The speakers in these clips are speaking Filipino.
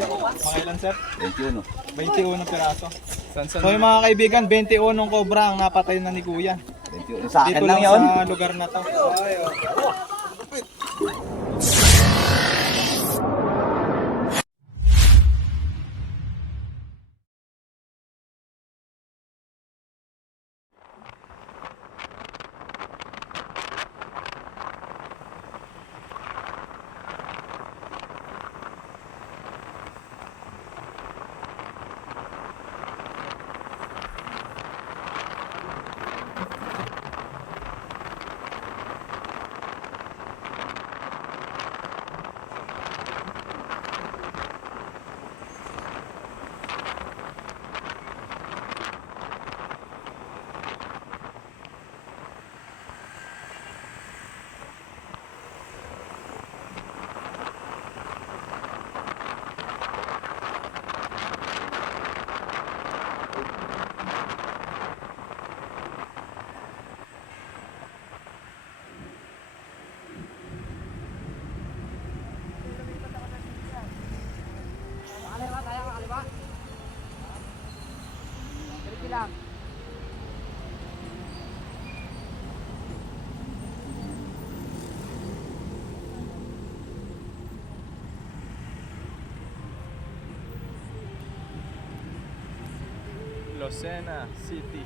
Mga ilan, sir? 21. 21 piraso. So yung mga kaibigan, 21 cobra ang napatay na ni Kuya. 21. Sa akin Dito lang lang yun. sa lugar na to. Lucena City.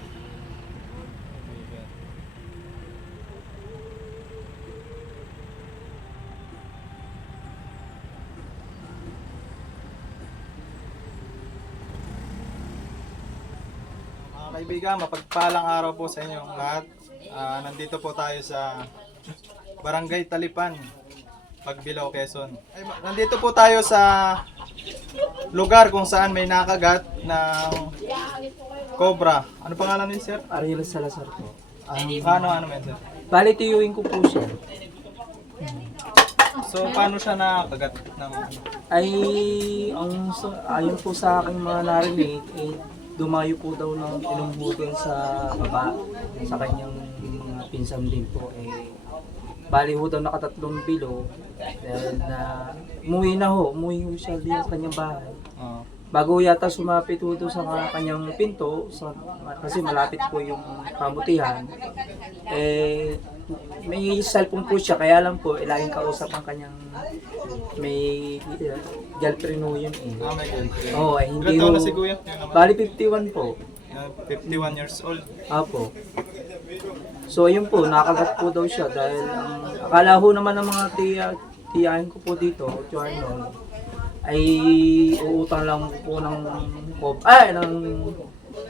Mga kaibigan, mapagpalang araw po sa inyong lahat. Nandito po tayo sa Barangay Talipan, Pagbilao, Quezon. Nandito po tayo sa lugar kung saan may nakagat ng cobra. Ano pangalan niyo, sir? Ariel Salazar po. Ano men, sir? Bali, tiyuin ko po siya. So, paano siya nakagat ng... Ay, ayon po sa aking mga narinig, dumayo po daw ng inumbugan sa baba, sa kanyang mga pinsan din po. Bali ho daw nakatatlong bilo, dahil na umuwi ho siya din sa kanyang bahay. Bago yata sumapit ho doon sa kanyang pinto, kasi malapit po yung pamutihan, may cellphone po siya, kaya lang po, laging kausap ang kanyang may girlfriend ho yun eh. May girlfriend. Oo, hindi Ilan ho. taon na si Kuya? Yun naman. Bali 51 po. 51 years old. Apo. So ayun po, nakagat po daw siya dahil akala ho naman ng mga tiyahin ko po dito, Joarnon, ay uutang lang po ng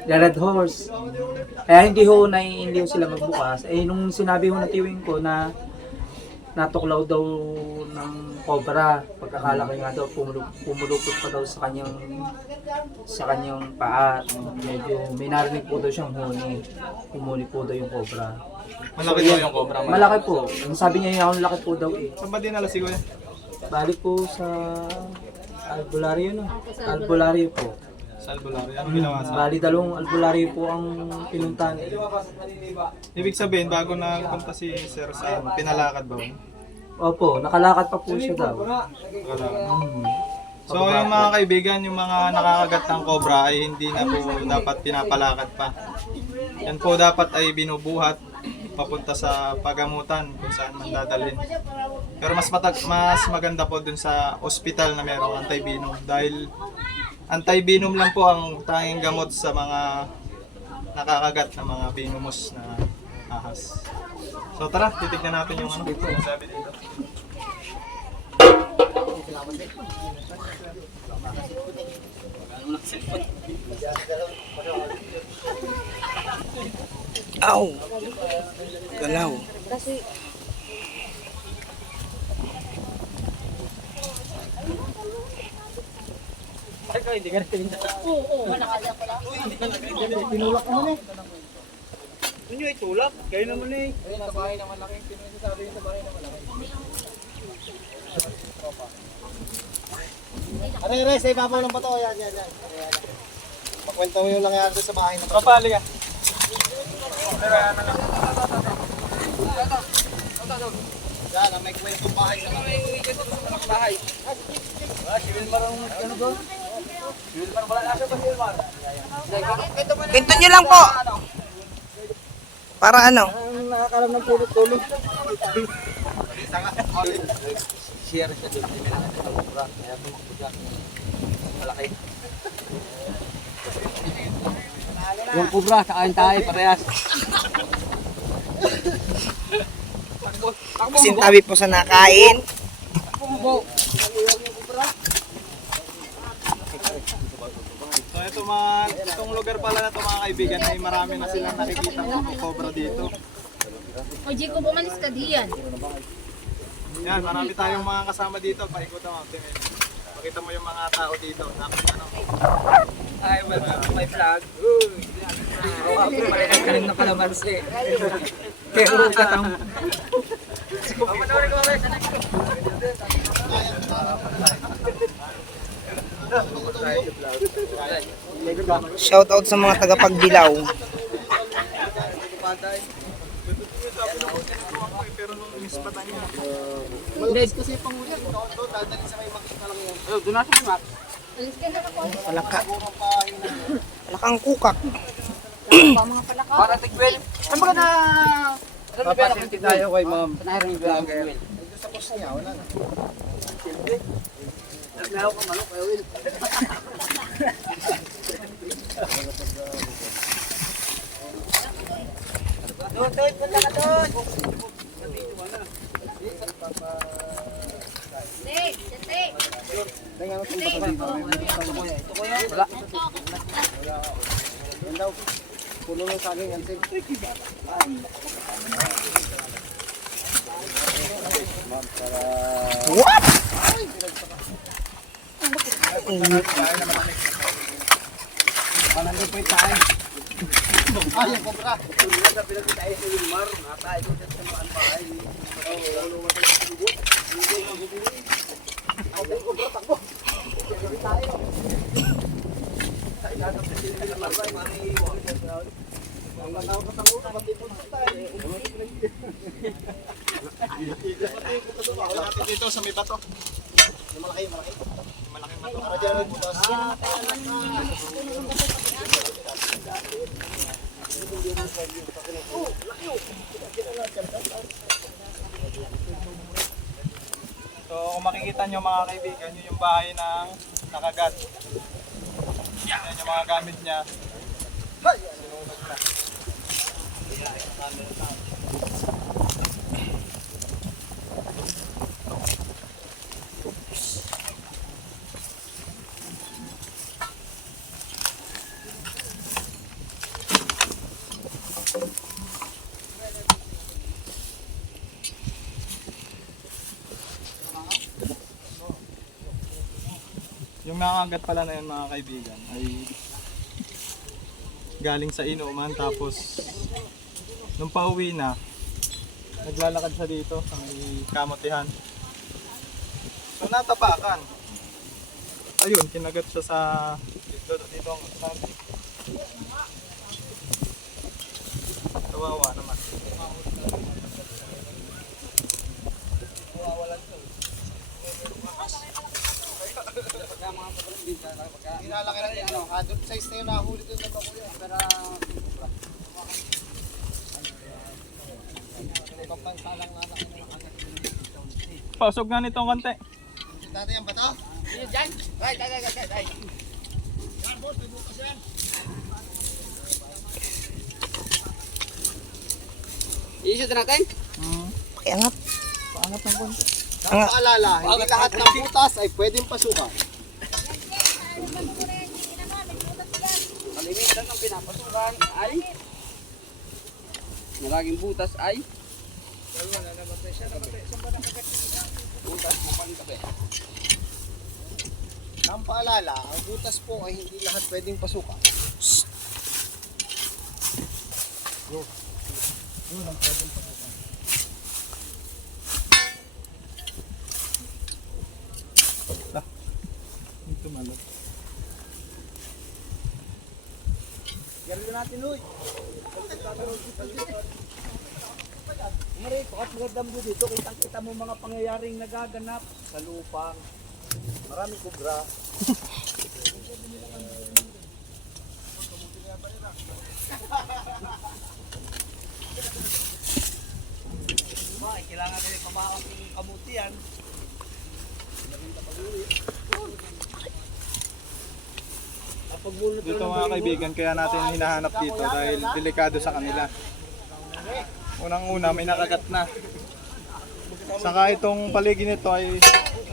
Red Horse. Kaya hindi ho sila magbukas. Nung sinabi ho na tiwing ko na natuklaw daw ng cobra, pagkakalaki nga daw pumulupot pa daw sa kanyang paa. Medyo may narinig po daw siyang huni. Humuli po daw yung cobra. Malaki daw yung cobra. Malaki po. Ang sabi niya yung laki po daw eh. Saan ba dinala si Kuya? Balik po sa albularyo no. Albularyo po. Sa albularyo. Ano ginawa sa? Bali dalawang albularyo po ang pinuntahan. Ibig sabihin, bago nagpunta si Sir sa pinalakad ba? Opo, nakalakad pa po siya daw. So yung mga kaibigan, yung mga nakakagat ng cobra ay hindi na po dapat pinapalakad pa. Yan po dapat ay binubuhat papunta sa pagamutan kung saan man dadalhin. Pero mas maganda po dun sa ospital na merong anti-venom dahil anti-venom lang po ang tanging gamot sa mga nakakagat na mga venomous na ahas. So tara, titignan natin yung sabi dito. Aw! Galaw. Inyo itulak, kayo naman eh. Ayun, sa bahay na malaki. Sino yung sasabi yung sa bahay na malaki? Are, sa ibabaw ng bato. Yan. Makwento mo yung nangyari sa bahay na Papali ka. Yan, may kwentong bahay na bahay. Pinto nyo lang po. Para ano? Nakakalam ng pulot-tulog. Yung kubra, saan tayo, parehas. Sintabi po sa nakain. So itong lugar pala na ito mga kaibigan ay marami na silang nakikita mga cobra dito. O, Jico, pumalis ka diyan. Yan, marami tayong mga kasama dito. Paikutan mo, Tim. Pakita mo yung mga tao dito. Ano? Ay, welcome to my vlog. Uy! Malikaling na kalamansi. Pero katang... Shout out sa mga tagapagdilaw. Pero nung miss pa tayo. Alis ka na ako. Palaka. Palakang kukak. Para tigwil. Ano ba na... Papasinti tayo kay ma'am. Panahiring vlogger. Sa post niya, wala na. Naglaho ka manok, kayo Will. Doon, punta ka doon. Take, take. Tingnan mo kung baka dito. Ito ko yun. Wala. Yan daw. Puno ng saging yan, Tim. What? Ay, yung kobra. Natin dito sa may bato. Malaki. Malaking bato. Ako dyan may butas. So kung makikita nyo mga kaibigan, yun yung bahay ng nakagat. Yan yung mga gamit niya. Sinunog na. Yung nakagat pala na yun mga kaibigan ay galing sa inuman tapos nung pauwi na naglalakad siya dito sa may kamutihan. So natapakan. Ayun, kinagat siya sa dito ang sabi. Kawawa naman. Hinalaki lang yung adult size na yung nahuli doon sa kuya. Pero... Pagpansalang nga lang yung mga Pausog nga nitong konti. Dati yan ba ito? I-shoot natin? Pakiangat. Paangat ng konti. Ang paalala, hindi lahat ng butas ay pwedeng pasukan. Kalimitan ng pinapasukan ay nalaging butas ay butas mo pang kape. Ang paalala, ang butas po ay hindi lahat pwedeng pasukan. Dito malap. Gawin natin, Uy. Mari, pakat magandang mo dito, kitang-kita mo mga pangyayaring nagaganap sa lupang Maraming kubra. Kailangan na yung pamahawak ng kamuti yan. Dito mga kaibigan, kaya natin hinahanap dito dahil delikado sa kanila. Unang-una, may nakagat na. Saka itong paligid nito ay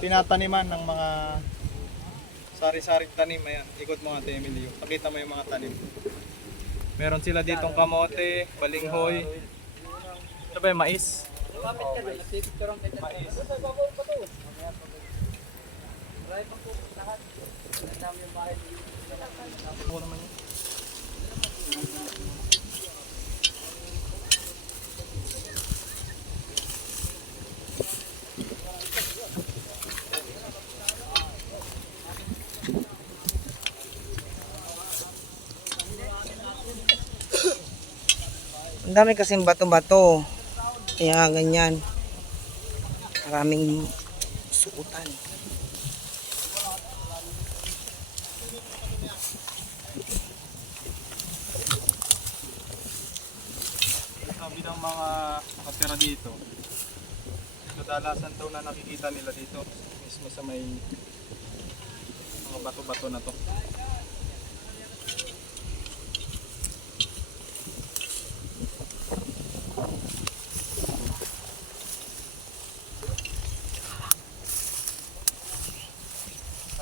tinataniman ng mga sari-saring tanim. Ayan, ikot mo nga Emilio. Pakita mo yung mga tanim. Meron sila ditong kamote, balinghoy. Ito ba yung mais? Mais. Oo naman yun. Ang dami kasing bato-bato. Kaya ganyan. Maraming suutan. Sabi ng mga nakatira dito, kadalasan daw na nakikita nila dito mismo sa may mga bato-bato na to.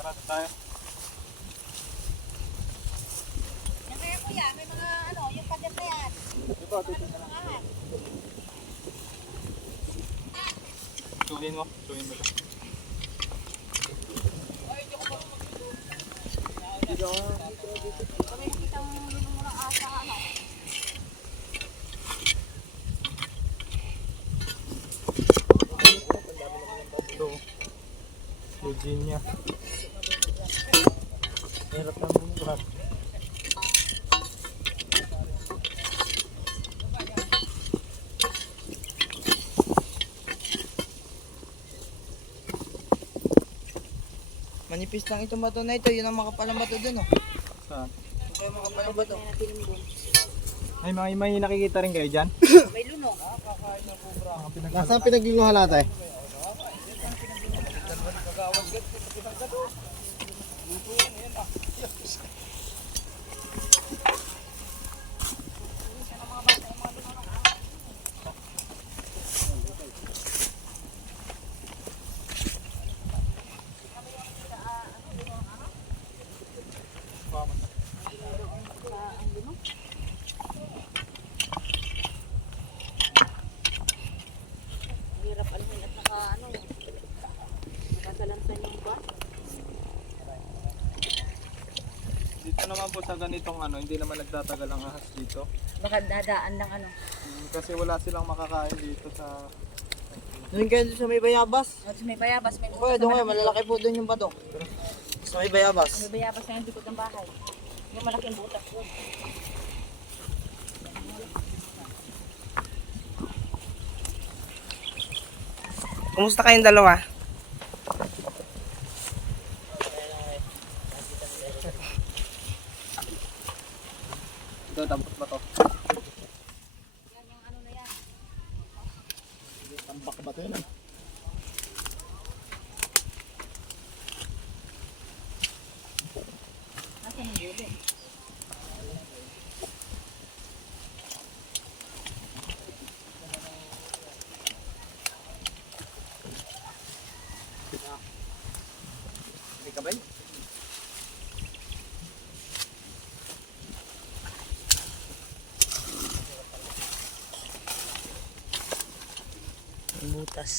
Tara tayo. Yan kaya kuya, may mga ano, yung pader na yan. Sugin mo siya. Kami nakita mo yung lumurang asa, ano. Ito. Virginia. Hirap ng bumubuhat. Manipis lang itong bato na ito. Yun ang makapalang bato dun, oh. Saan? Ito yung makapalang bato. May nakikita rin kayo dyan? May lunok. Nasaan pinagluluhan natin? Hirap alhin at naka ano. Nakasalansan yung ba? Dito naman po sa ganitong ano, hindi naman nagtatagal ang ahas dito. Baka dadaan lang ano. Kasi wala silang makakain dito sa... Doon kayo sa may bayabas. Tapos may bayabas, may Okay, doon kayo. Malalaki po doon yung bato. Sa may bayabas. May bayabas na yung likod ng bahay. Yung malaking butas doon. Kumusta kayong dalawa? Ito, dampot ba to? Yan yung ano na yan. Tambak ba ito yun? Nasaan yung huli? Hindi ka ba? Butas.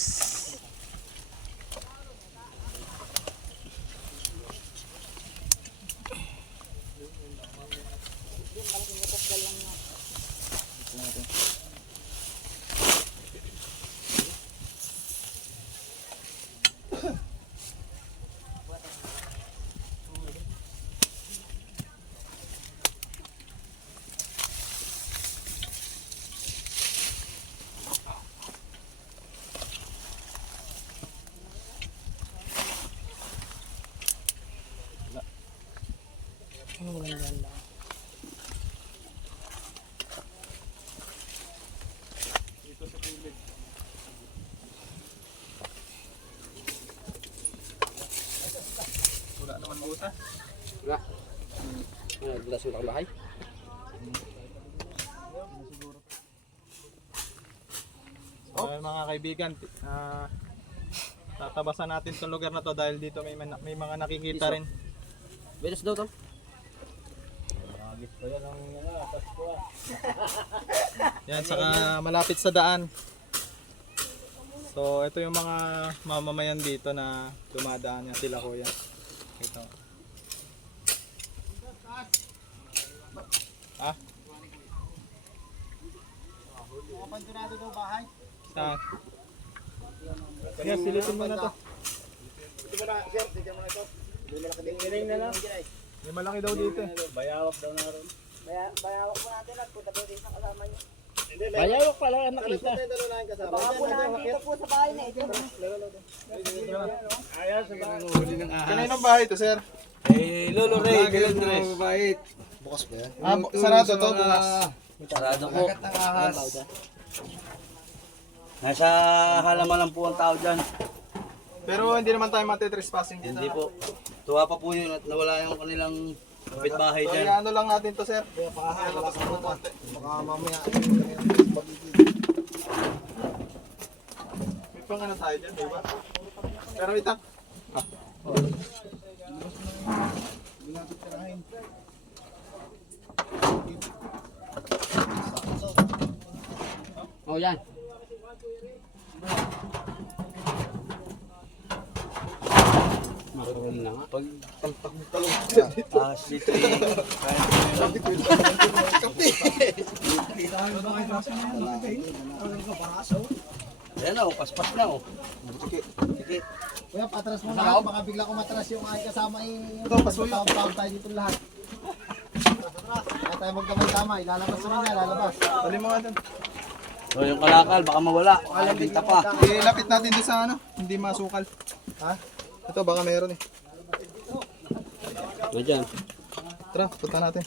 Dito sa tubig. Wala naman butas. So, mga kaibigan, tatabasan natin itong lugar na to dahil dito may mga nakikita rin. Beres daw to. Yan, saka malapit sa daan. So, ito yung mga mamamayan dito na dumadaan yan sila kuya. Ito. Ah? Abandonado daw bahay. Saan? Kaya silipin mo na to. Ito mo na, sir. Tignan mo na ito. Iring na lang. May malaki daw dito eh. Bayawak daw na ron. Bayawak mo natin at punta doon sa kasama niyo. Bayawak pala ang nakita. Dalo na yung kasama. Baka po nandito po sa bahay na ito. Ayos, sa bahay. Kaninong bahay to, sir? Lolo Ray, Andres. Bukas ba yan? Ah, sarado to, bukas. Sarado po. Nasa halaman lang po ang tao dyan. Pero hindi naman tayo matitrespassing dito. Hindi po. Tuwa pa po yun at nawala yung kanilang kapitbahay So, dyan. ano lang natin to, sir. Labas mo na. Baka mamaya. May pang ano tayo dyan, di ba? Pero itak. Oh, yan. Makaroon na nga. Pag dito eh. Ayan na, paspas na oh. Sige. Kuya, patras mo na. Baka bigla ko matras yung aking kasama. Ito, pasuyo. Taon tayo dito lahat. Kaya tayo magkamay-kamay. Lalabas naman niya, lalabas. Dali mo nga dun. So yung kalakal, baka mawala. Kaya binta pa. Ilapit natin doon sa ano, hindi masukal. Ha? Ito, baka meron eh. Diyan. Tara, punta natin.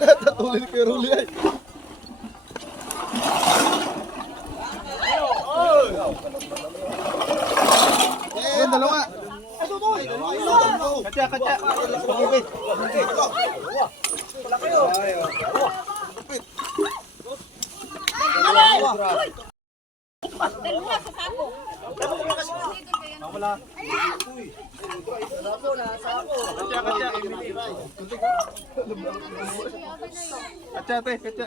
Tatulin ko yung ruli ay. Ayun, dalawa. Katya, katya. Dalawa sa sako. Wala. Katya, katya. Katya, te, katya.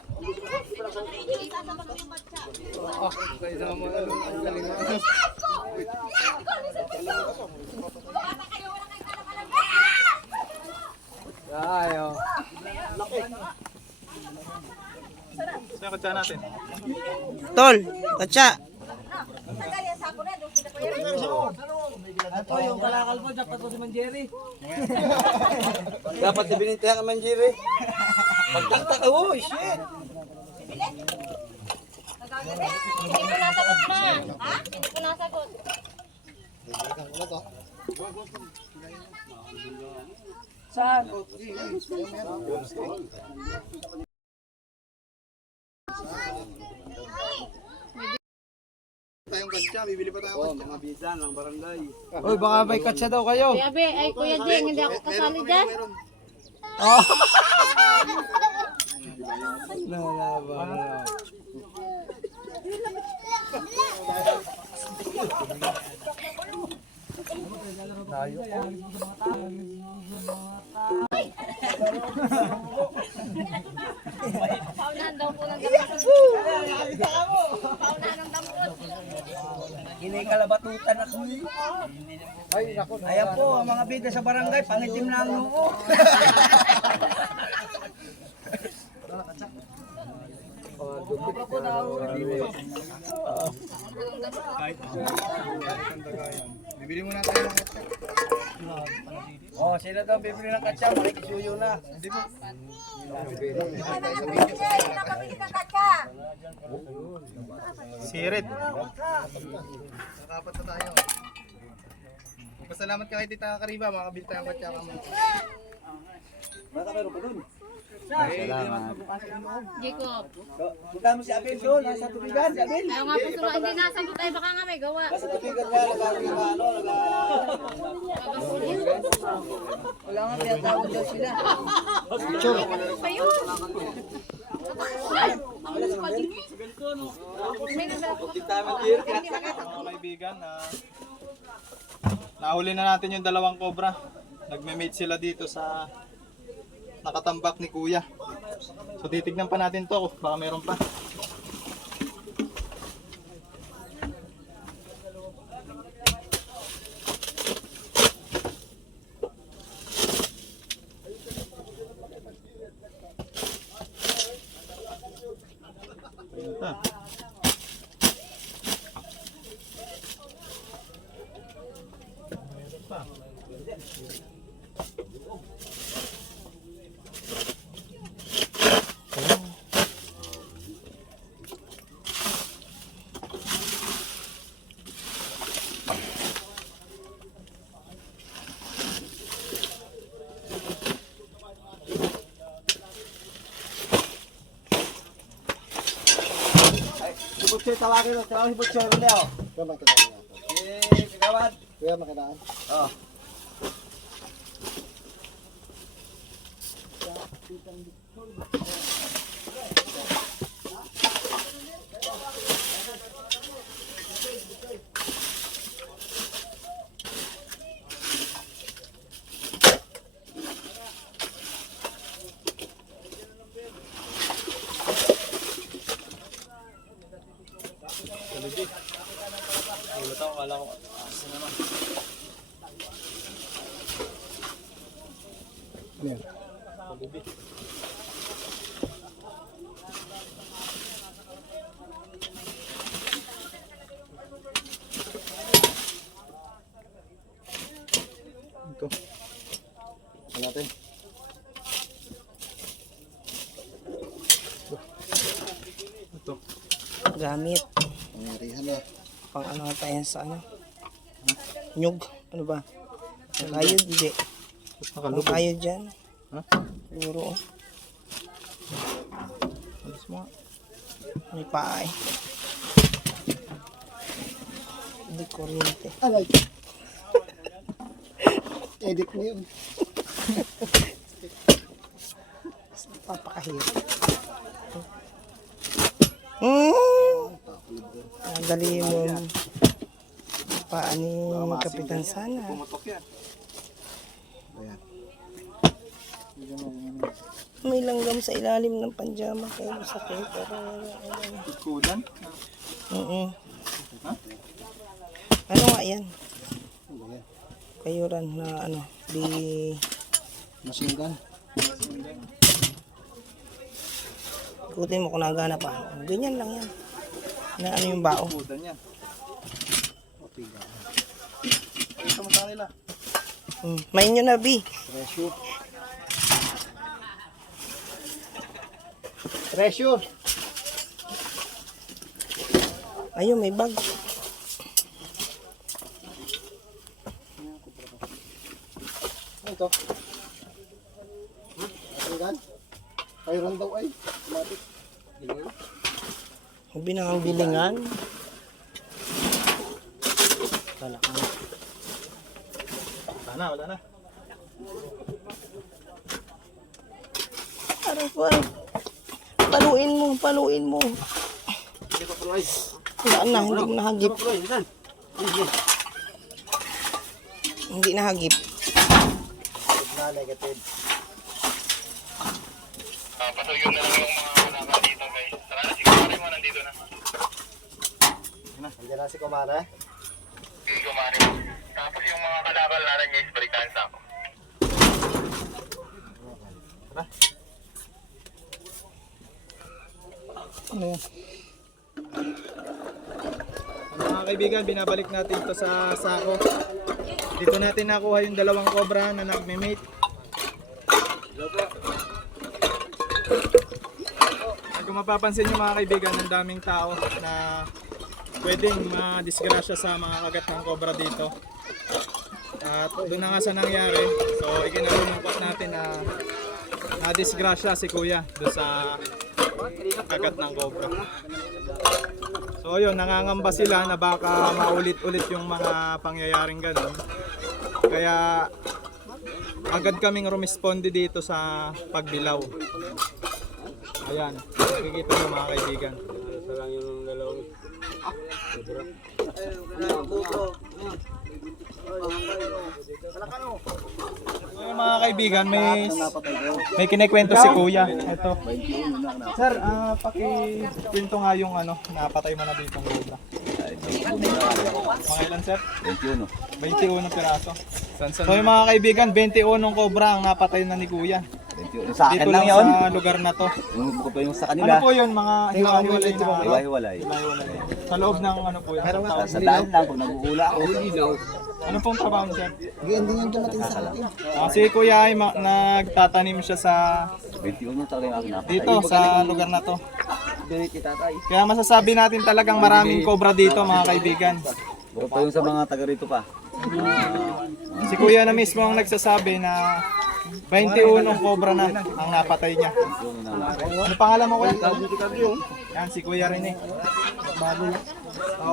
Ayo. Katya, katya natin. Tol, katsa. Tagal yan sako na. Doon sila pa yan. Ito yung kalakal mo, dapat po si Manjeri. Dapat ibinintihan ka Manjeri. Pagkakta, oh shit. Hindi ko nasagot na. Ha? Hindi ko nasagot. Saan? Tayong katya, bibili pa tayo Oh, mga bisan ng barangay. Oy, baka may katsa daw kayo. Kuya Be, ay Kuya Jeng, hindi ako kasali dyan. Paunahan daw po ng damot. Paunahan ng damot. Kinikalabatutan ako eh. Ayan po, ang mga bida sa barangay, pangitim na ang noo. Bibili muna tayo ng katya. Oh, Oh, sino daw bibili ng katsa? Makikisuyo na. Hindi po. Nakabili ka katsa. Sirit. Nakapat na tayo. Pasalamat ka kay Tita Kariba, makabili tayong katsa ka mo. Jacob. Punta mo si Abel doon, nasa tubigan, si Abel. Ayaw nga po hindi nasa tayo baka nga may gawa. Nasa tubigan ka, Wala nga pinatawag daw sila. Ano pa yun? Mga kaibigan, nahuli na natin yung dalawang cobra. Nagme-mate sila dito sa nakatambak ni Kuya. So titignan pa natin to, baka meron pa. Ito. Meron pa. Si Butchoy, tawagin mo. Tawagin si Butchoy, Leo. Kuya, makitaan niya ako. Kagawad. Kuya, makitaan. Oo. Ulat ako, kala ko. Asa naman. Ano yan? Palubi. Ito. Ano natin? Ito. Gamit. Pangyarihan na. Pang ano nga tayo sa ano? Nyug. Ano ba? Ang kayod, hindi. Tapos Ang nakalubog. kayod dyan. Ha? Siguro, oh. Alis mo nga. May paa eh. Hindi kuryente. Alay! Edit mo yun. Papakahirap. Dali mo paa ni Kapitan Sana. Pumutok yan. Ayan. May langgam sa ilalim ng panjama kayo masakit. Pero, Kulan. Ha? ano nga yan? Ano ba yan? Kayuran na ano, di Machine gun. ikutin mo kung nagana pa. Ganyan lang yan. Na ano yung bao. Kulan yan. Opiga. Ito mo sa kanila. Main nyo na, B. Treasure. Treasure! Ayun, may bag. Ano ito? Machine gun? Mayroon daw ay. Automatic. May binangang bilingan. Wala ka. Wala na, wala na. Aray ko ay. Paluin mo, paluin mo. Hindi pa puluay. Wala na, hindi mo nahagip. Puluay, saan? Hindi nahagip. Na negative. Pasuyo na lang yung mga naka dito guys. Tara na, si Kumari mo nandito na. Nandiyan na si Kumara. Si Kumari. Tapos yung mga kalakal natin guys, balikan sa ako. Tara. Ano yan? Mga kaibigan, binabalik natin ito sa sako. Dito natin nakuha yung dalawang cobra na nagme-mate. Kung mapapansin nyo mga kaibigan, ang daming tao na pwedeng madisgrasya sa mga kagat ng cobra dito. At doon na nga sa nangyari. So ikinalulungkot natin na nadisgrasya si kuya doon sa kagat ng cobra. So yun, nangangamba sila na baka maulit-ulit yung mga pangyayaring ganun. Kaya agad kaming rumisponde dito sa pagbilaw. Ayan, nakikita nyo mga kaibigan. Ngayon mga kaibigan, may kinikwento si kuya. Ito. Sir, pakikwento nga yung napatay mo na dito ng cobra. Mga ilan sir? 21. 21 piraso. So yung mga kaibigan, 21 cobra ang napatay na ni kuya. 21. Sa akin Dito lang lang yun. sa lugar na to. Yung ko pa yung sa Ano kanila. po yun, mga hiwa-hiwalay na Hiwa-hiwalay. sa loob ng ano po yun? Sa daan lang pag nag-uula ako. Ano pong trabaho niyo sir? Hindi yan dumating sa atin. Si kuya ay nagtatanim siya sa 21 talaga yung akin napatay. dito sa lugar na to. Kaya masasabi natin talagang maraming cobra dito mga kaibigan. Baka pa yung sa mga taga rito pa. Si kuya na mismo ang nagsasabi na 21 cobra na ang napatay niya. Ano pangalan mo kuya? Yan si kuya rin eh. So,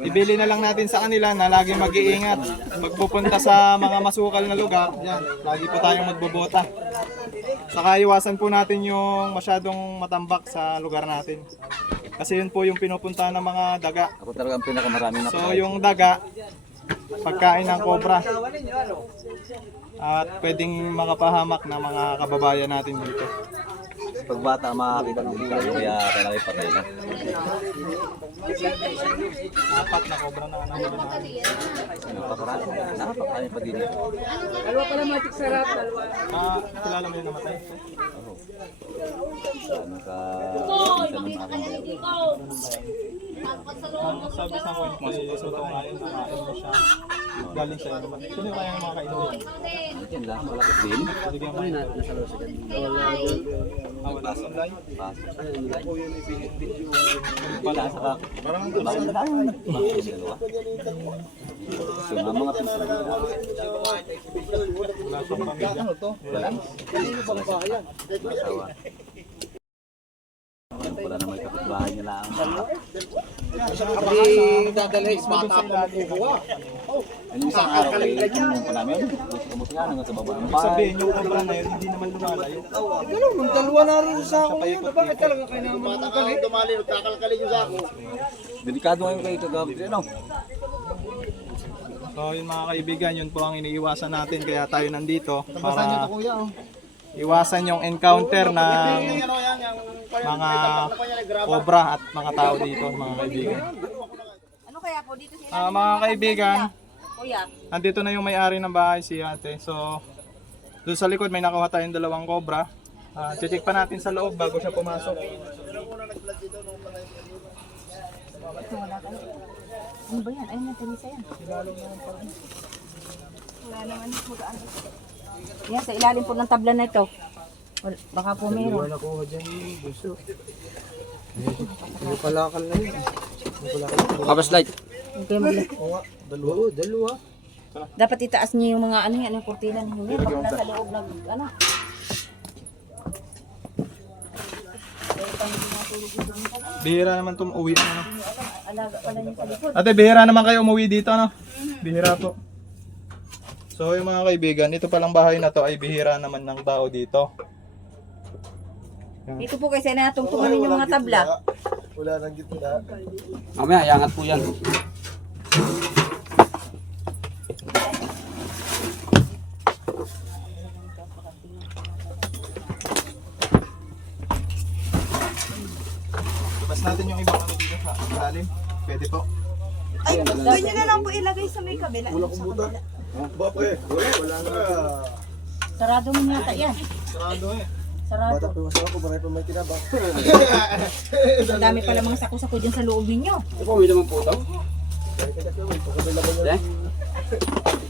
ibili na lang natin sa kanila na lagi mag-iingat. Pagpupunta sa mga masukal na lugar, yan, lagi po tayong magbobota. Saka iwasan po natin yung masyadong matambak sa lugar natin. Kasi yun po yung pinupuntahan ng mga daga. Ako talaga ang pinakamaraming So napatay. yung daga, pagkain ng cobra. At pwedeng makapahamak na mga kababayan natin dito. Pag bata makakita ng delikado kaya talaga patay na. Apat na cobra na nahuli natin. Napakarami. Napakarami pa din. Kilala mo yung namatay? Ano ka isa ng aking bayaw. Sabi sa akin, kasi ito nga yun, nakain mo siya. Galing sa iyo. Sino kaya yung mga kainuwi? Yan lang, malapit din. Sige mo. Pasok. Pala. Saka, maraming dalawa. So, mga pinsan nila. Wala siyang pamilya. Wala. Masawa. Wala na may kapitbahay niya lang. Yung isang araw kayo, tinanong pa namin, kamusta nga hanggang sa baba ng Ibig bahay. sabihin, yung cobra na yun, hindi naman lumalayo. Dalawa na rin sa ako yun. Bakit talaga kayo naman magkakalit? Dumali, nagkakalkalin yung sako. Delikado ngayon kayo kagawin. Ano? So yun mga kaibigan, yun po ang iniiwasan natin kaya tayo nandito para iwasan yung encounter ng mga cobra at mga tao dito mga kaibigan. Ano kaya po dito sila? Mga kaibigan, Kuya, nandito na yung may-ari ng bahay si ate. So doon sa likod may nakuha tayong dalawang cobra. Check pa natin sa loob bago siya pumasok. ano ba yan? Ayun na, Teresa yan. Wala naman magaan. Yan, sa ilalim po ng tabla na ito. Baka po meron. Nakuha dyan yung gusto. May palakal na yun. Kapaslight. Okay, magla- Dalawa. Dapat itaas niyo yung mga ano yan, yung kurtina. Hindi, pag nasa loob ng ano. Bihira naman itong uwi. Alaga pala niyo sa likod. Ate, bihira naman kayo umuwi dito, no? Bihira po. So yung mga kaibigan, ito palang bahay na to ay bihira naman ng tao dito. Dito po kasi natungtungan ninyo mga tabla. Wala nang gitna. Mamaya, iangat po yan. Labas natin yung ibang ano dito sa ilalim. Pwede po. Ay, doon nyo na lang po ilagay sa may kabila. Bakit? Wala na. Sarado mo yata yan. Sarado eh. Sarado. Bata pa ako, marami pa may tinabak. Ang dami pala mga sako-sako dyan sa loob ninyo. Ito po, may naman po ito.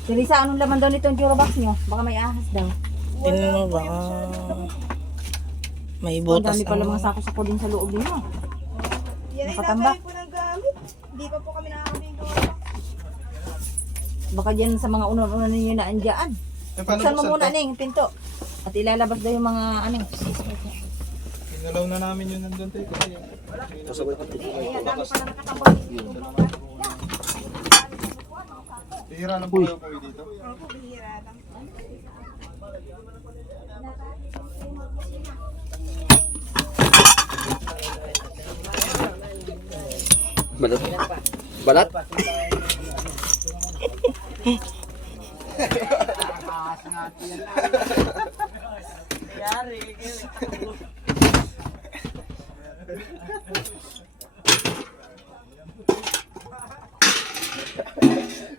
Si Risa, anong laman daw nitong Durobox nyo? Baka may ahas daw. Tingnan mo baka may Ang butas dami pala ang... mga sako-sako din sa loob niyo. Yan ay Nakatambak. napay po ng gamit. Hindi pa po kami nakakabing gawa. Baka dyan sa mga unon-unon ninyo na andyan. Buksan mo muna to? yung pinto. At ilalabas daw yung mga ano. Pinalaw na namin yun nandun tayo. Ay, ang dami pala nakatambak. Tira lang po kayo po dito. Opo, bihira lang. Balat?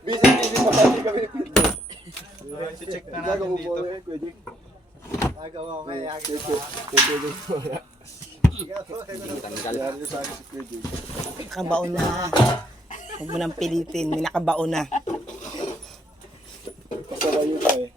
Busy pa tayo kami. I-check na natin dito. Agaw ako kay Nakabaon na. Huwag mo nang pilitin. May nakabaon na. Pasalayo ka eh.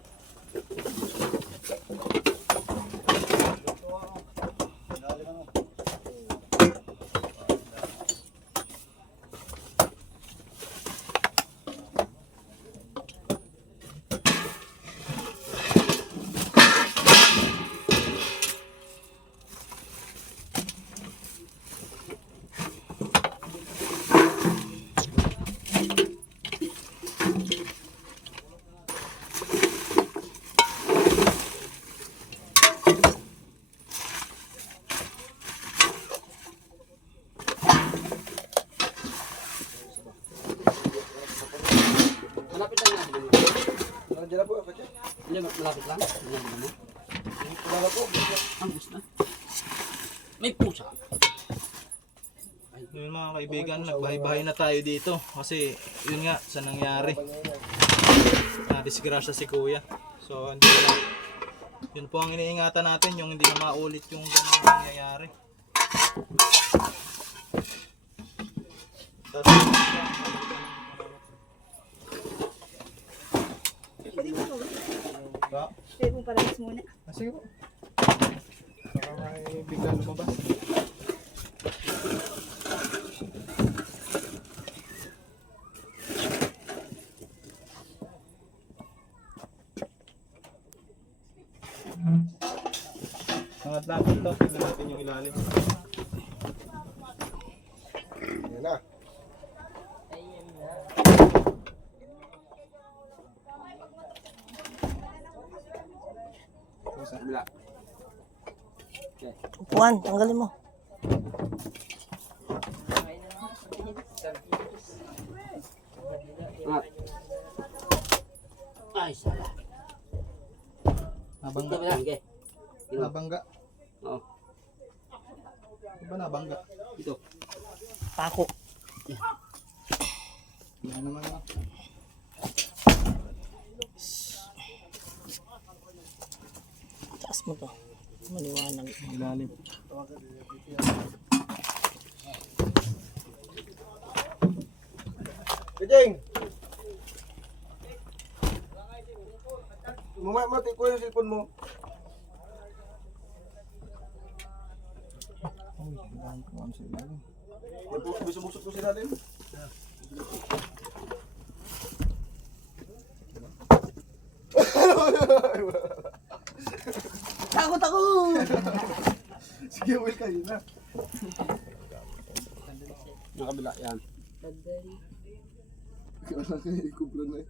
Nandiyan na po, kapatid. Malapit lang. Wala na po. Ang gusto na. May pusa. Yun mga kaibigan, nagbahay-bahay na tayo dito. Kasi yun nga, sa nangyari. Na-disgrasya si kuya. So, hindi na. Yun po ang iniingatan natin, yung hindi na maulit yung ganung nangyayari. Pwede po palabas muna. Sige po. Baka may bigla lumabas. Angat natin to. Tignan natin yung ilalim. Yan na. Upuan, tanggalin mo. Ay, sala. Nabangga. Nabangga. Oo. Diba nabangga? Ito. Pako. Yan naman na. Taas mo to. Maliwanag. Ilalim. Kajeng! Mamati ko yung cellphone mo. Uy, kailangan ko ang sa ilalim. Busog-busog ko sila din. Takot ako! Sige, Will, kayo na. Nakabila yan. Kaya kayo, kubra na eh.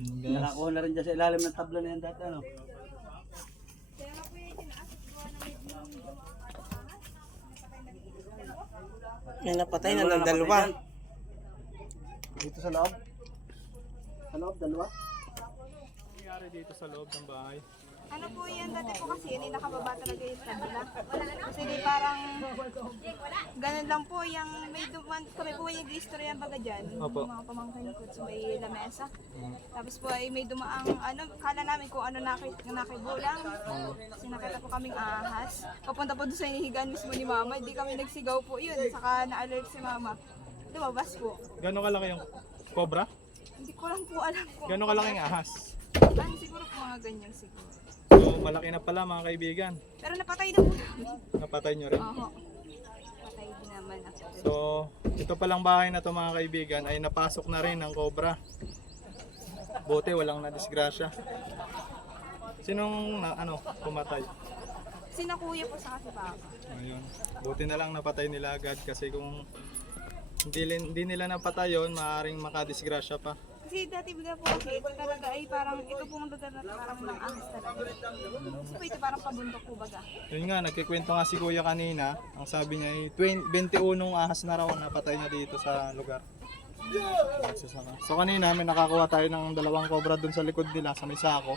Nakakuha na rin dyan sa ilalim ng tabla na yan dati, ano? May napatay na ng dalawa. Dito sa loob. Sa loob, dalawa. Nangyari dito sa loob ng bahay. Ano po yan, dati po kasi yun, nakababa talaga yung tabla. Kasi di parang, ganun lang po, yung may duman, kami po yung istorya baga dyan, Opo. mga pamangkin ko sa may lamesa. Tapos po ay may dumaang, ano, kala namin kung ano nakibulang. Kasi nakita po kaming ahas. Papunta po doon sa inihigaan mismo ni mama, hindi kami nagsigaw po yun, saka na-alert si mama. lumabas po. Gano'ng kalaki yung cobra? Hindi ko lang po alam kung Gano'ng kalaking ahas? ano, siguro po mga ganyan siguro. So, malaki na pala mga kaibigan. Pero napatay na po namin. Napatay nyo rin. Oo. Patay din naman ako. So, ito palang bahay na to mga kaibigan ay napasok na rin ng cobra. Buti walang nadisgrasya. Sinong pumatay? Sinakuya po sa kasi papa. Ayun. Buti na lang napatay nila agad kasi kung hindi nila napatay yun, maaaring makadisgrasya pa. Kasi dati bigla po kasi ito talaga ay parang ito pong lugar na parang ng ahas talaga. Kasi po ito parang pabundok po baga. Yun nga, nagkikwento nga si Kuya kanina. Ang sabi niya ay 21 ahas na raw napatay niya dito sa lugar. So kanina may nakakuha tayo ng 2 cobra dun sa likod nila sa may sako.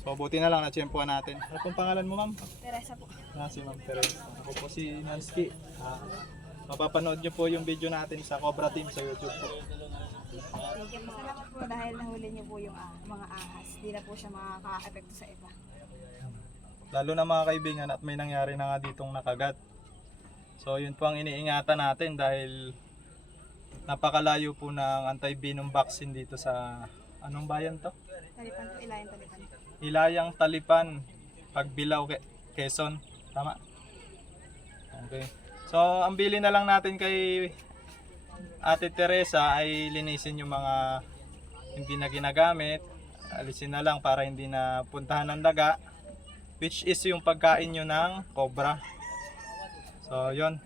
So buti na lang na-tsempuan natin. Ano pong pangalan mo, ma'am? Teresa po. Si Ma'am Teresa. Ako po si Nansky. Mapapanood niyo po yung video natin sa Cobra Team sa YouTube po. Thank you po. Salamat po dahil nahuli niyo po yung mga ahas. Hindi na po siya makaka-epekto sa iba. Lalo na mga kaibigan at may nangyari na nga ditong nakagat. So yun po ang iniingatan natin dahil napakalayo po ng anti-venom vaccine dito sa anong bayan to? Talipan po, Ilayang Talipan. Ilayang Talipan, Pagbilao, Quezon. Tama? Okay. So ang bili na lang natin kay Ate Teresa ay linisin yung mga hindi na ginagamit. Alisin na lang para hindi na puntahan ng daga. Which is yung pagkain nyo ng cobra. So yun.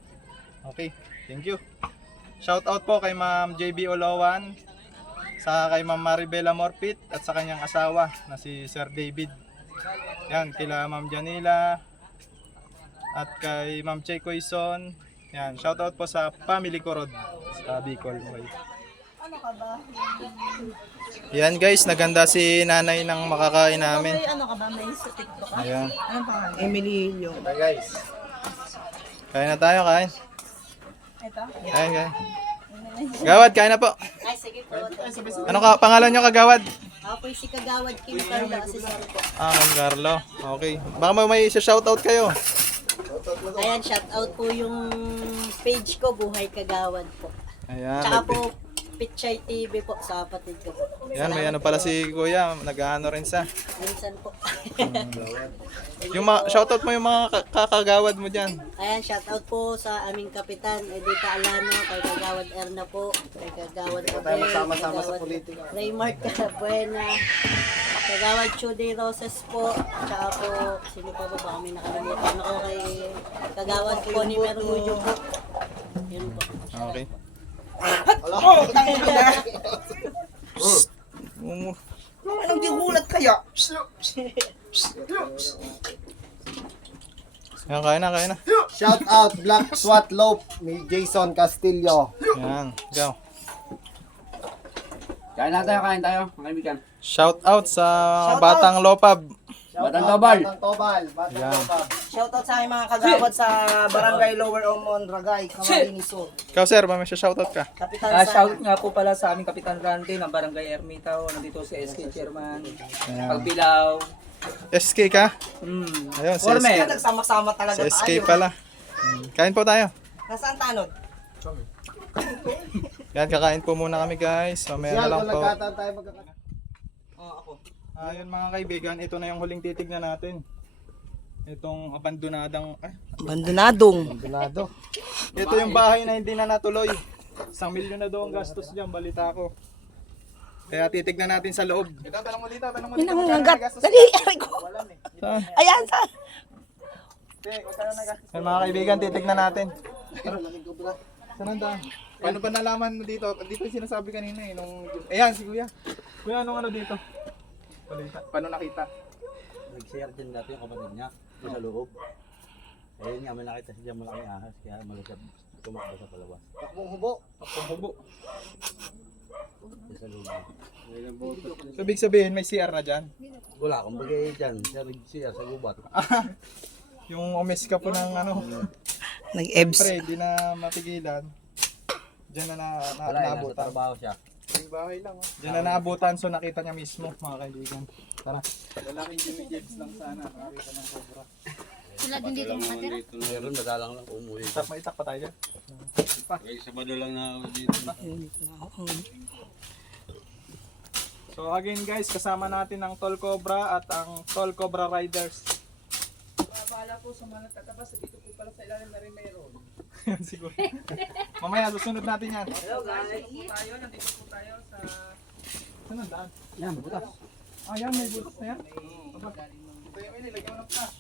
Okay. Thank you. Shout out po kay Ma'am JB Olawan, sa kay Ma'am Maribela Morpit at sa kanyang asawa na si Sir David. Yan, kila Ma'am Janila at kay Ma'am Che Coison. Yan, shout out po sa family ko Rod sa Bicol. Okay. Yan guys, naganda si nanay ng makakain namin. Ano ka ba? May sa TikTok ka? Ayan. Anong pangalan? Emily Hilyo. Okay guys. Kain na tayo, kain. Ito? Kain, kain. Gawad, kain na po. Ay, sige po. Ano ka pangalan nyo, Kagawad? Ako po si Kagawad Kim Carlo, assistant po. Ma'am Carlo. Okay. Baka may shoutout kayo. Ayan, shout out po yung page ko, Buhay Kagawad po. Ayan. Tsaka po, Pichay TV po sa kapatid ko po. Yan, may ano pala si Kuya, nag-ano rin sa. Minsan po. Yung shoutout mo yung mga kakagawad mo diyan. Ayan, shout out po sa aming kapitan, Edita Alano, kay Kagawad Erna po, kay Kagawad Abel, Magsama-sama sa Kagawad politika. Raymart Buena, Kagawad Chudy Roses po, tsaka po, sino pa ba kami nakalimutan ako kay Kagawad po ni Mermujo po. Yun po. Okay. Anong gihulat kaya? Yan, kain na, kain na. Shout out Black SWAT Loaf ni Jason Castillo. Yan, go. Kain tayo, mga kaibigan. Shout out sa Batang Lopab. Batang Tobal. Batang Tobal. Batang Yan. Tobal. Shoutout sa aking mga kagawad sa Barangay Lower Omon, Ragay, Camarines Sur. Ikaw sir, ba may shoutout ka? Kapitan Shout nga po pala sa aming Kapitan Rante ng Barangay Ermita. Nandito si SK Chairman. Pagbilaw. SK ka? Ayun, si Former. SK. Nagsama-sama talaga Si SK tayo. pala. Kain po tayo. Nasaan tanod? Yan, kakain po muna kami guys. Mamaya na Yan, lang kung po. nagkataan tayo magkakaroon. Ako. Ayun mga kaibigan, ito na yung huling titignan natin. Itong abandonadang, Abandonadong. Abandonado. ito yung bahay na hindi na natuloy. 1 milyon na daw ang gastos dyan, balita ko. Kaya titignan natin sa loob. Ito, tanong mo dito, tanong mo dito. Minangagat. Dali, aray ko. Saan? Ayan, saan? Yan mga kaibigan, titignan natin. Saan ang daan? Paano ba nalaman mo dito? Dito yung sinasabi kanina eh. Ayan, si Kuya. Kuya, anong ano dito? Balita. Paano nakita? Nag-share din dati yung kapatid niya sa loob. Ayun nga, may nakita siya malaking ahas, kaya malusap tumakbo sa palabas. Takbong hubo. Ang hubo. Sa loob. So, ibig sabihin, may CR na dyan. Wala, kumbaga dyan, siya sa gubat. Yung umis ka po ng ano, Nag-ebs. pre, di na mapigilan. Diyan na Wala, nasa naabutan. trabaho siya. Bahay lang. Diyan na naabutan, so nakita niya mismo, mga kaibigan. Tara. Lalaking Jimmy Jibs lang sana, nakakita ng cobra. Sila din dito makatira. Meron, madalang lang umuwi. Maitak pa tayo dyan. May Sabado lang na dito. So again guys, kasama natin ang Tall Cobra at ang Tall Cobra Riders. Pala po sa mga tatabas, dito po pala sa ilalim na rin mayroon. Yan siguro. Mamaya susunod natin yan. Hello guys. Nandito po tayo sa... Saan ang daan? Yan, butas. Ah, yan, may butas na yan. Aba, ito yung lagyan mo ng cash.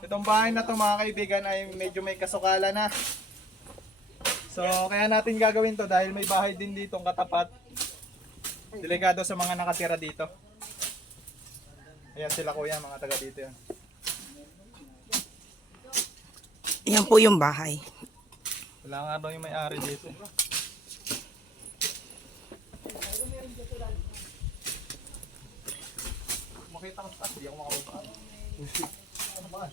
Itong bahay na to mga kaibigan ay medyo may kasukala na. So kaya natin gagawin to dahil may bahay din ditong katapat. Delikado sa mga nakatira dito. Ayan sila kuya, mga taga dito yan. Yan po yung bahay. Wala nga daw yung may-ari dito. Makita ko sa taas, di ako makababa. Ano ba?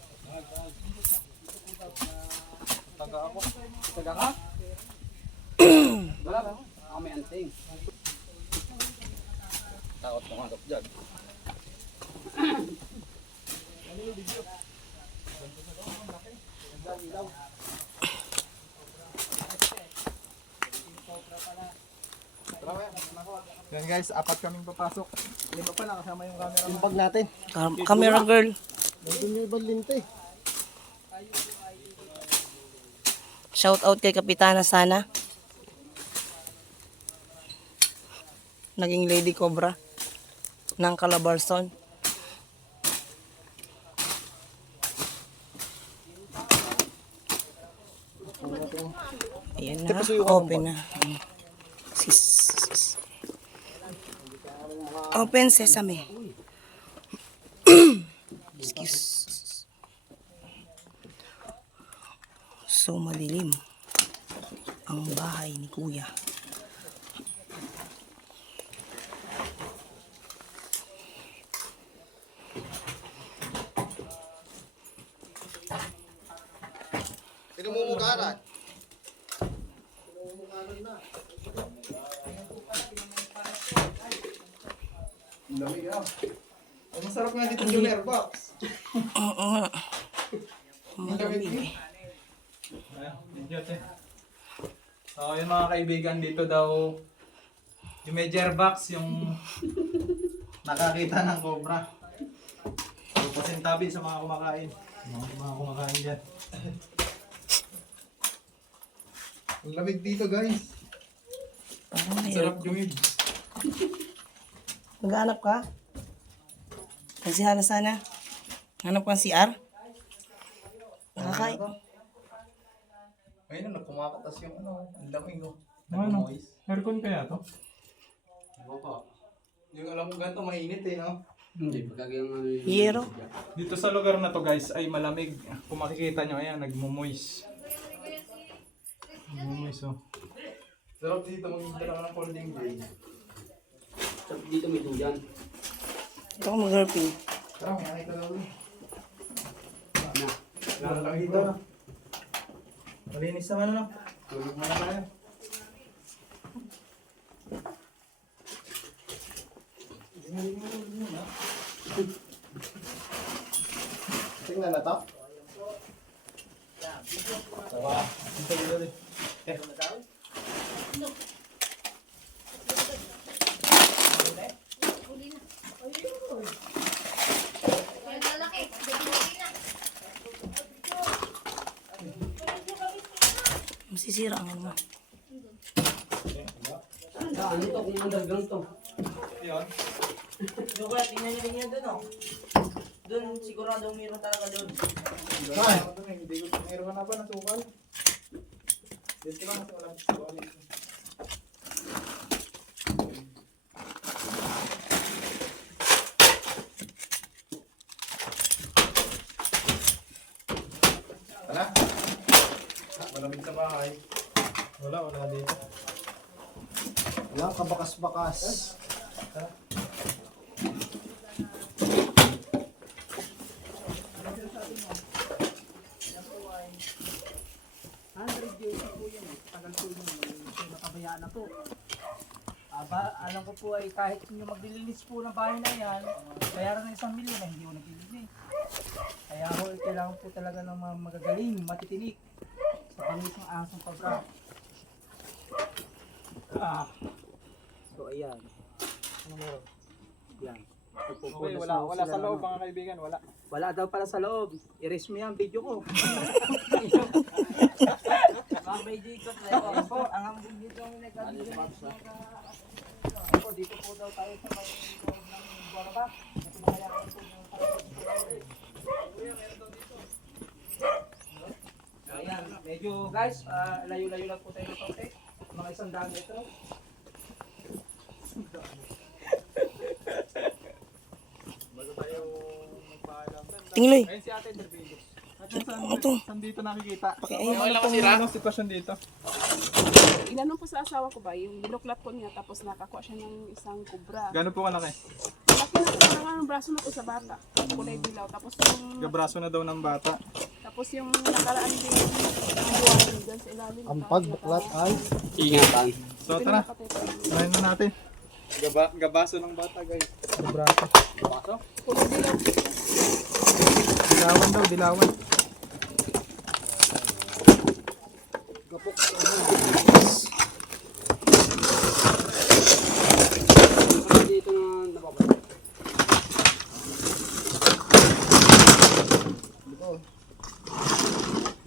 Taga ako. Taga ka? Wala ba? Kami anting. Takot pumasok dyan. Yan guys, 4 kaming papasok. 5 pa na kasama yung camera. Yung bag natin. Camera girl. Nandun yung ibang linte. Shout out kay Kapitana Sana. Naging Lady Cobra ng Calabarzon. Ayan na, open na. Sis. Open sesame. Excuse. So madilim ang bahay ni Kuya. Pinumumugaran. Ang masarap nga dito yung airbox. Oo. Malamig. So yung mga kaibigan dito daw, yung may gearbox, yung nakakita ng cobra. So pasintabi sa mga kumakain. Mga kumakain dyan. Ang lamig dito guys. Parang may Sarap yung Maghanap ka? Kasi hala sana. Hanap ka ng CR? Nakakain. Ayun na, kumakatas yung ano, ang lamig no. Ano? Nag-moist. Aircon kaya to? Ano pa? Yung alam ko ganito, mainit eh no. Hindi, pagkagayang ano yung... Hero. Dito sa lugar na to guys ay malamig. Kung makikita nyo, ayan, nagmumoist. Nagmumoist oh. Sarap dito, magdala ka ng folding blade. Dito may duyan. Ito ko mag-harping. Tara, may nakita daw doon. Lalo lang dito. Malinis naman ano? Tulog na tayo. Tingnan na to. Tawa. Dito dito dito. Masisira ang ano. Ano to kung underground to? Yun. Doon ko tingnan niyo rin yan doon oh. Doon sigurado mayroon talaga doon. Ay! Hindi ko meron ka na ba ng sukal? Dito lang kasi walang sukal. Wala? Malamig sa bahay. Wala dito. Walang kabakas-bakas. Nakabayaan na po. Aba, alam ko po ay kahit yung maglilinis po ng bahay na yan, bayaran ng 1 milyon na hindi ko naglilinis. Kaya ho, kailangan po talaga ng mga magagaling, matitinik sa pangit ng asong pabra. So ayan. Ano meron? Yan. Okay, wala sa loob mga kaibigan, wala. Wala daw pala sa loob. I-erase mo yan, video ko. May dito po. Ang hambing dito ang dito po daw tayo sa may loob ng Guaraba. Ayan, medyo guys, layo-layo lang po tayo ng konti. Mga 100 metro. Tingloy. Ayun si Ate Derbillo. Ito. Saan dito nakikita? Pakiayaw. Anong sitwasyon dito? Inanong ko sa asawa ko ba, yung binuklat ko niya tapos nakakuha siya ng isang kubra. Gano'n po kalaki? Laki na ko ng braso na ko sa bata, kulay dilaw. Tapos yung, Gabraso na daw ng bata. tapos yung nakaraan din yung buwan dyan sa ilalim. Ang pagbuklat ay So tara, try na natin. Gabaso ng bata guys. Braso. Kulay dilaw. Dilawan daw, dilawan. Dito na nababalik.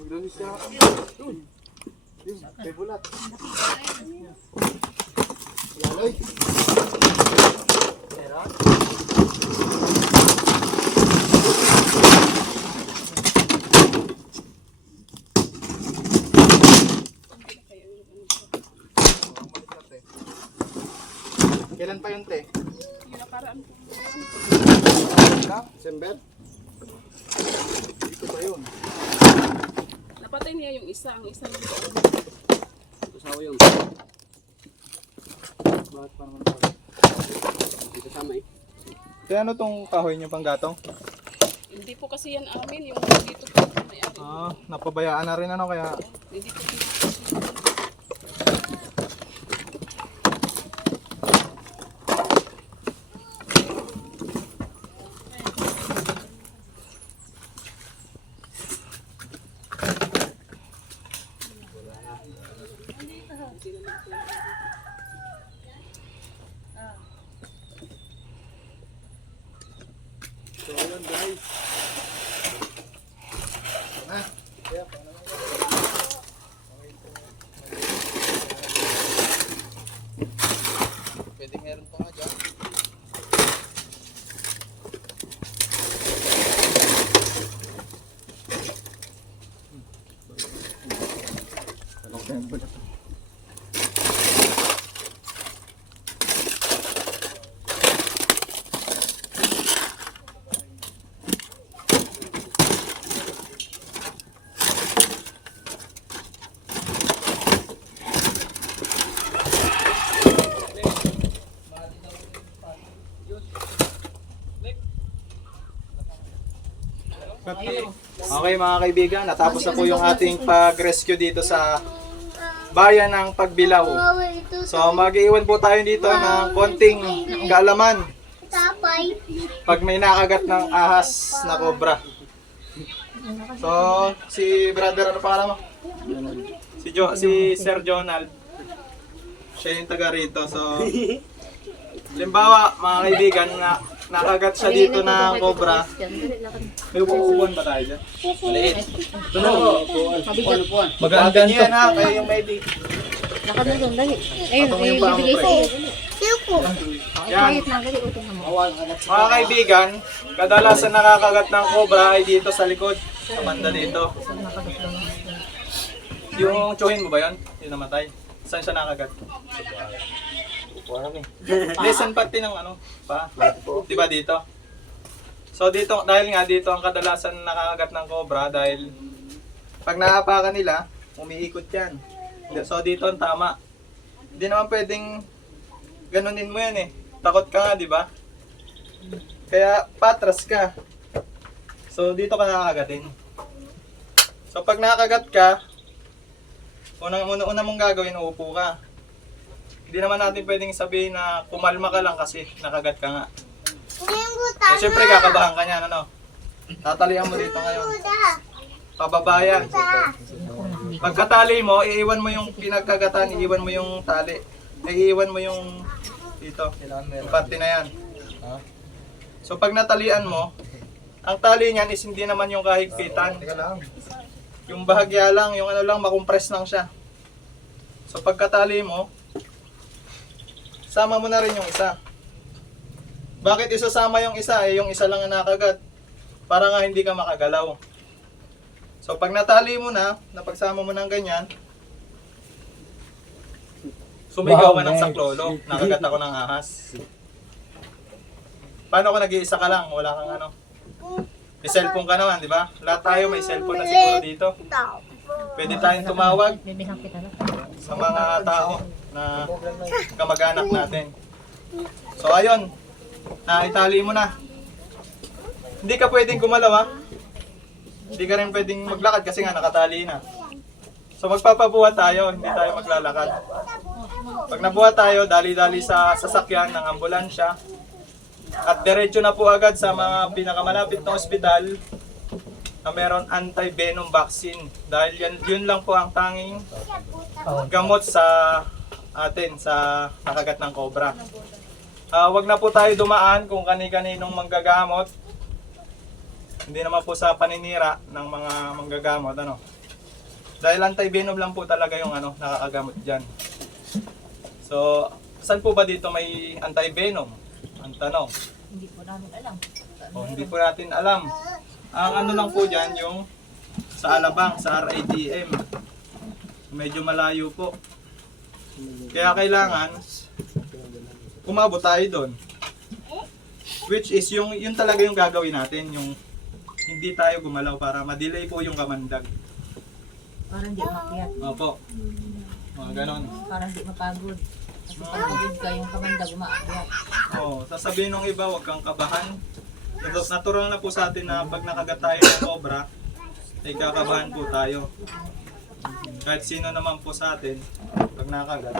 magdosis siya. Yun, may bulat. Laloy. Kailan pa yun, te? Yung nakaraan ko. December. Dito ba yun? Napatay niya yung isa, ang isa yung Kasawa yun. Bakit pa naman ito? Dito sama eh. Kaya ano tong kahoy niyo pang gatong? Hindi po kasi yan amin, yung dito po may ari. Napabayaan na rin ano kaya. Hindi po dito. So yun guys. Pwede meron pa nga dyan. Okay mga kaibigan, natapos na po yung ating pag-rescue dito sa bayan ng Pagbilao. So mag-iwan po tayo dito ng konting kaalaman pag may nakagat ng ahas na cobra. So si brother, ano pangalan mo? Si Sir Jonald. Siya yung taga rito. So halimbawa mga kaibigan, na nakagat siya dito ng cobra. May upuan ba tayo dyan? Maliit. Ito na. Maganda yan ha, kaya yung medic. Nakadulong dali. Ayun, ayun, bibigay ko. Yan. Mga kaibigan, kadalasan nakakagat ng cobra ay dito sa likod. Sa banda dito. Yung tsuhin mo ba yan? Yung namatay? Saan siya nakagat? Lesson pati ng ano pa? Di ba dito? So dito, dahil nga dito ang kadalasan nakakagat ng cobra dahil pag naapakan nila, umiikot yan. So dito ang tama. Hindi naman pwedeng ganunin mo yan eh. Takot ka nga, di ba? Kaya patras ka. So dito ka nakakagatin. So pag nakakagat ka, una mong gagawin, uupo ka. hindi naman natin pwedeng sabihin na kumalma ka lang kasi nakagat ka nga. Eh, syempre kakabahan ka niyan, ano? Tatalihan mo dito ngayon. Pababayan. Pagkatali mo, iiwan mo yung pinagkagatan, iiwan mo yung tali. Iiwan mo yung dito, yung parte na yan. So pag natalian mo, ang tali niyan is hindi naman yung kahigpitan. Yung bahagya lang, yung ano lang, makompress lang siya. So pagkatali mo, sama mo na rin yung isa. Bakit isasama yung isa? Eh, yung isa lang ang nakagat. Para nga hindi ka makagalaw. So pag natali mo na, napagsama mo ng ganyan, sumigaw ka ng saklolo, nakagat ako ng ahas. Paano kung nag-iisa ka lang, wala kang ano? May cellphone ka naman, di ba? Lahat tayo may cellphone na siguro dito. Pwede tayong tumawag sa mga tao na kamag-anak natin. So ayun, naitali mo na. Hindi ka pwedeng gumalaw ha. Hindi ka rin pwedeng maglakad kasi nga nakatali na. So magpapabuhat tayo, hindi tayo maglalakad. Pag nabuhat tayo, dali-dali sa sasakyan ng ambulansya. At diretso na po agad sa mga pinakamalapit na ospital na meron anti-venom vaccine. Dahil yun lang po ang tanging gamot sa atin sa nakagat ng cobra. Wag na po tayo dumaan kung kani-kaninong manggagamot. Hindi naman po sa paninira ng mga manggagamot. Ano? Dahil anti-venom lang po talaga yung ano, nakakagamot dyan. So, saan po ba dito may anti-venom? Ang tanong. Hindi po namin alam. Hindi po natin alam. Ang ano lang po dyan, yung sa Alabang, sa RITM. Medyo malayo po. Kaya kailangan umabot tayo doon. Which is yun talaga yung gagawin natin, yung hindi tayo gumalaw para ma-delay po yung kamandag. Para hindi umakyat. Opo. Mga ganon. Para hindi mapagod. Kasi pagod ka yung kamandag umaakyat. Oo, sasabihin ng iba, huwag kang kabahan. Natural na po sa atin na pag nakagat tayo ng cobra, ay kakabahan po tayo. Kahit sino naman po sa atin, pag nakagat.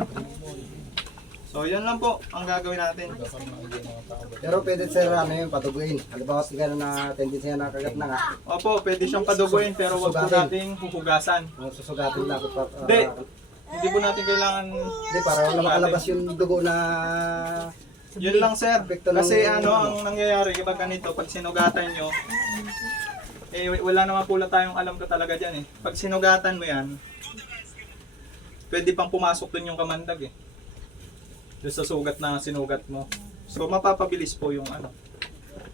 So, yan lang po ang gagawin natin. Pero pwede sir, ano yun, patubuin. Halimbawa, siguro na tendency na nakagat na nga. Opo, pwede siyang paduguin pero wag po nating huhugasan. Susugatin na. Hindi po natin kailangan. Hindi, para wala makalabas yung dugo na... Yun lang sir. Epekto ng- Kasi ano, ang nangyayari, kapag ganito, pag sinugatan nyo, eh wala naman po tayong alam ka talaga dyan eh. Pag sinugatan mo yan, pwede pang pumasok dun yung kamandag eh. Doon sa sugat na sinugat mo. So mapapabilis po yung ano,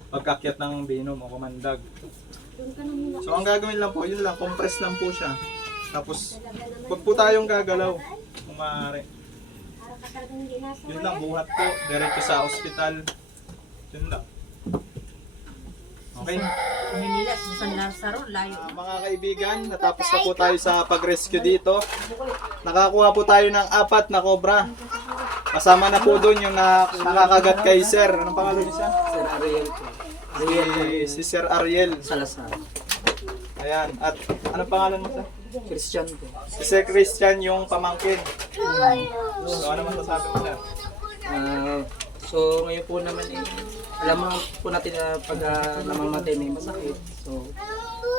pagkakyat ng venom o kamandag. So ang gagawin lang po, yun lang, compress lang po siya. Tapos, wag po tayong gagalaw kung maaari. Yun lang, buhat po, diretso sa ospital. Yun lang. Okay? Manila, sa San Lazaro, layo. Mga kaibigan, natapos na po tayo sa pag-rescue dito. Nakakuha po tayo ng 4 na cobra. Kasama na po doon yung nakakagat kay Sir. Anong pangalan niya? Sir Ariel po. Si Sir Ariel. Salazar. Ayan. At anong pangalan mo, Sir? Christian po. Si Sir Christian yung pamangkin. So ano masasabi mo, Sir? So ngayon po naman alam mo po natin na pag namamatay may masakit. So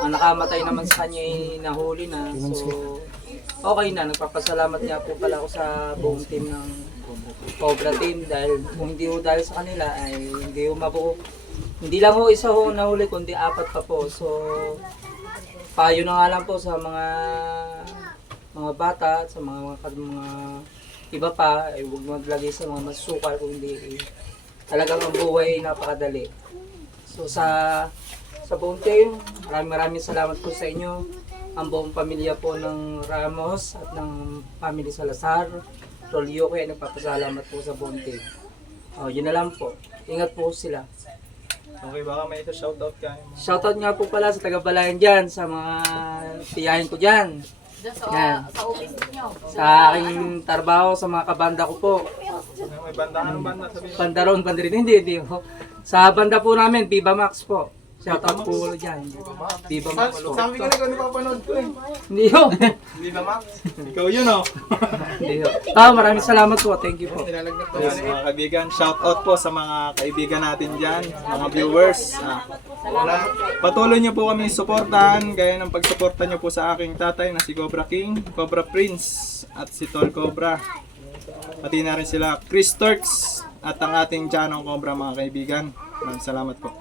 ang nakamatay naman sa kanya ay nahuli na. So okay na, nagpapasalamat niya po pala ako sa buong team ng Cobra team dahil kung hindi ho dahil sa kanila ay hindi ho mabuo. Hindi lang ho isa ho nahuli kundi 4 pa po. So payo na nga lang po sa mga bata, sa mga iba pa, ay huwag maglagay sa mga masusukal kung hindi talagang ang buhay ay napakadali. So sa buong team, maraming salamat po sa inyo. Ang buong pamilya po ng Ramos at ng family Salazar, Rolio, kaya nagpapasalamat po sa buong team. Yun na lang po. Ingat po sila. Okay, baka may ito shoutout ka. Shoutout nga po pala sa taga-Balayan dyan, sa mga tiyahin ko dyan. Yan. Sa office niyo. Sa aking trabaho, sa mga kabanda ko po. May banda, anong banda sabihin? Banda ron, banda rin. Hindi. Ho. Sa banda po namin, Viva Max po. Shoutout po dyan. Di ba Max po? Sabi ko na ikaw napapanood ko eh. Hindi ho. Di ba, Max? Ikaw yun, oh. Hindi ho. Maraming salamat po. Thank you po. Yes, mga kaibigan, shout out po sa mga kaibigan natin dyan, mga viewers. Patuloy niyo po kami suportahan, gaya ng pagsuporta niyo po sa aking tatay na si Cobra King, Cobra Prince, at si Tol Cobra. Pati na rin sila Chris Turks at ang ating Chanong Cobra, mga kaibigan. Maraming salamat po.